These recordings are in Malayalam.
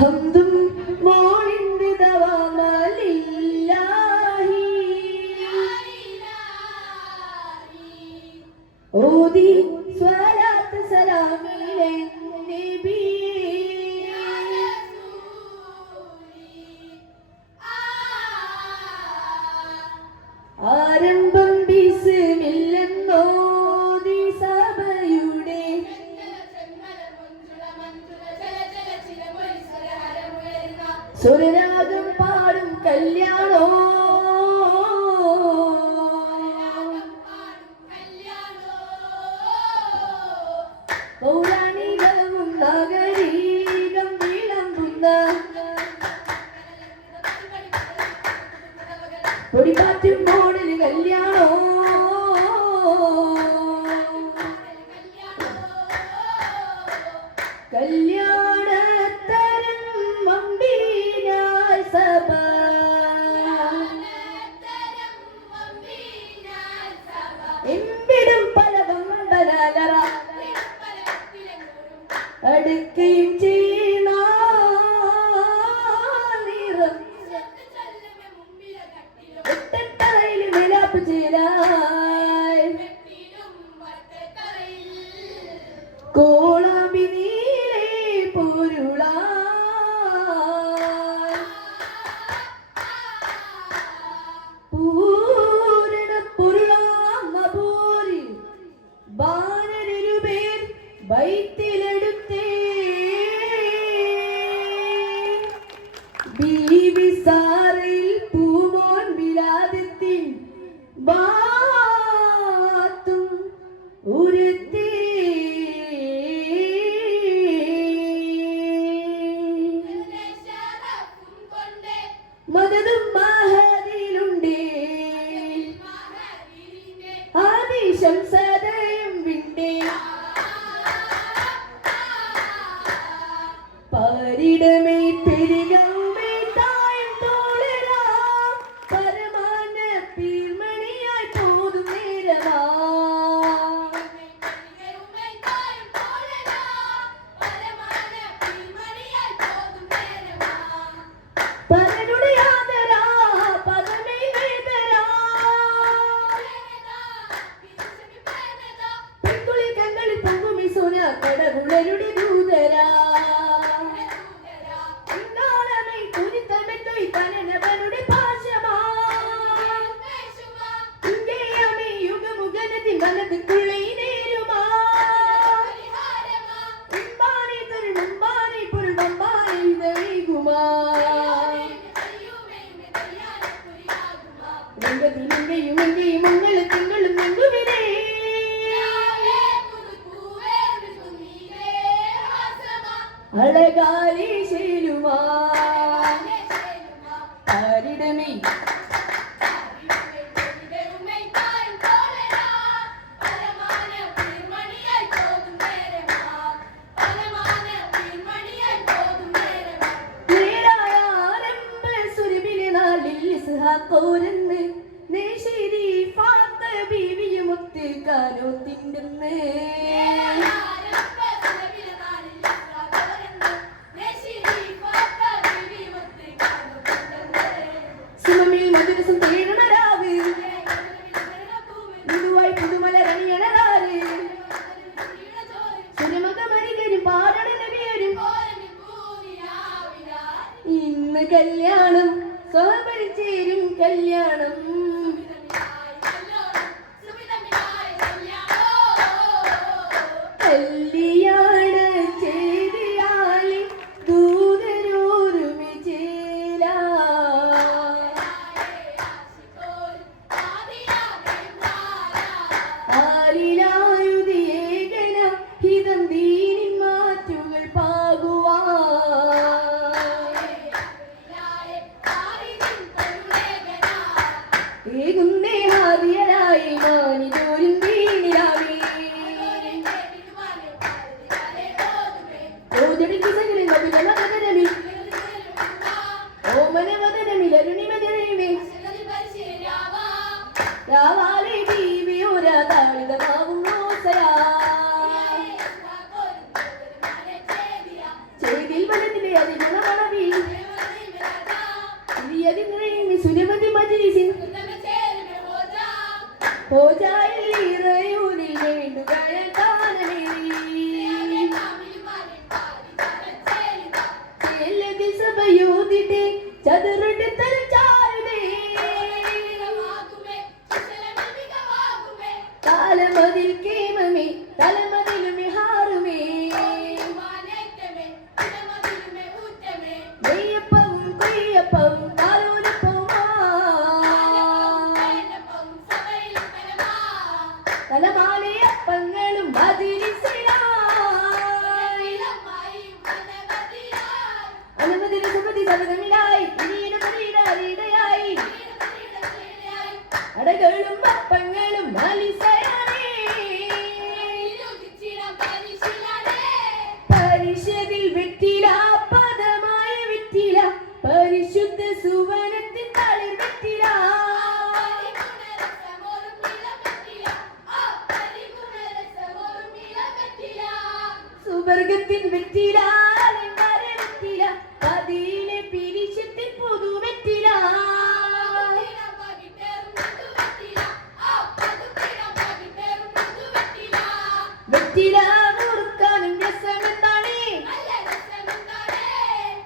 ഹംദും മോളിന്റെ ദവാമലില്ലാഹി ഓതി സ്വലാത്ത് സലാമിലെ നബി ആരംഭം ബിസ്മില്ലെന്നോതി സഭയുടെ സുരരാഗം പാടും കല്യാണോ പൗരാണികവും നാഗരീകം വിളമ്പുന്ന പൊടിപ്പാറ്റും മോഡല് കല്യാണോ കല്യാണത്തരം വമ്പീനാൽ സഭ എമ്പിടും പല വമ്പനാലറ അടുക്കുകയും ചെയ്യുന്ന നിറം ഒട്ടത്തറയിൽ വിലാപ്പ് ചേരായി കോളാമ്പി നീലേ പൊരുള പൂരണ പൊരുളാമ പോരി ബാനരരുപേർ ബൈത്തിലെടുത്തേ ബീവി സാറിൽ പൂമോൻ വിലാദത്തിൻ ബാത്തും ഉരുത്തേ മദതും മഹദിലുണ്ടേ ആദിശം സദയം വിണ്ടേ പരിടമേ പെരുകമേ തായം തോളരാ പരമാന പീർമണിയായി പോതും നേരമാ പരനുടെ ആദരാ പദമേ വേദരാ പെൺകുളി കങ്ങളിൽ പൊങ്ങുമി സോന കടവുളരുടെ ദൂതരാ കനനവനുടെ പാശമാ ഇന്ത്യയമേ യുഗമുഖനത്തിൽ വലതുക്കുള്ളേ നേരുമാ ഇമ്പാനെ തരുണമ്പാനെ പൊരുളമ്പാനെ ഇതൈകുമാ രംഗത്തിലെങ്കയും എങ്കയും മംഗള തിങ്കളും നെങ്കുവിനേ അഴകാലേ ശേലുമാ പരിടമേ കോരന്ന് നേശിരി ഫാത്ത ബീവിയുമൊത്ത് കാനോത്തിൻ്റെ സുമമിൽ മധുരസം തേടണരാവ് മൃദുവായി പുതുമലരണിയണരാറ് സുരമകമണികരും പാടണനവിയരും ഇന്ന് കല്യാണം സഹപരിചേരും കല്യാണം കല്യാണ ചേരിയാലി ദൂതരോരുമി ചേല ആലിലായുധേകന ഹിതം ദീനിൻ മാറ്റുകൾ പാകുവാ തലമതിൽ കേമമേ തലമതിലുമേ ഹാറുമേ നെയ്യപ്പവും കൊയ്യപ്പവും താലോലപ്പവുമാ തലമാലയപ്പങ്ങളും അനുമതിന് സുമതി സബതമിടായി ഇടയായി അടകളും അപ്പങ്ങളും പരിഷതിൽ വെറ്റില പദമായ വെറ്റില പരിശുദ്ധ സുവനത്തിൻ തളിർ വെറ്റില സുവർഗത്തിൻ വെറ്റില അലങ്കാര വെറ്റില പതിയിലെ പിരിശത്തിൻ പുതു വെറ്റില വെറ്റില മുറുക്കാനും രസമെന്താണ്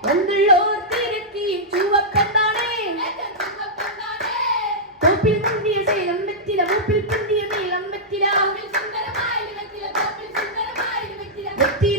വന്നുള്ളോർ തിരക്കിയും ചുവപ്പെന്താണ് തോപ്പിൽ മുന്തിയ സേലം വെറ്റില മൂപ്പിൽ പുന്തിയ നീളം വെറ്റില വെറ്റി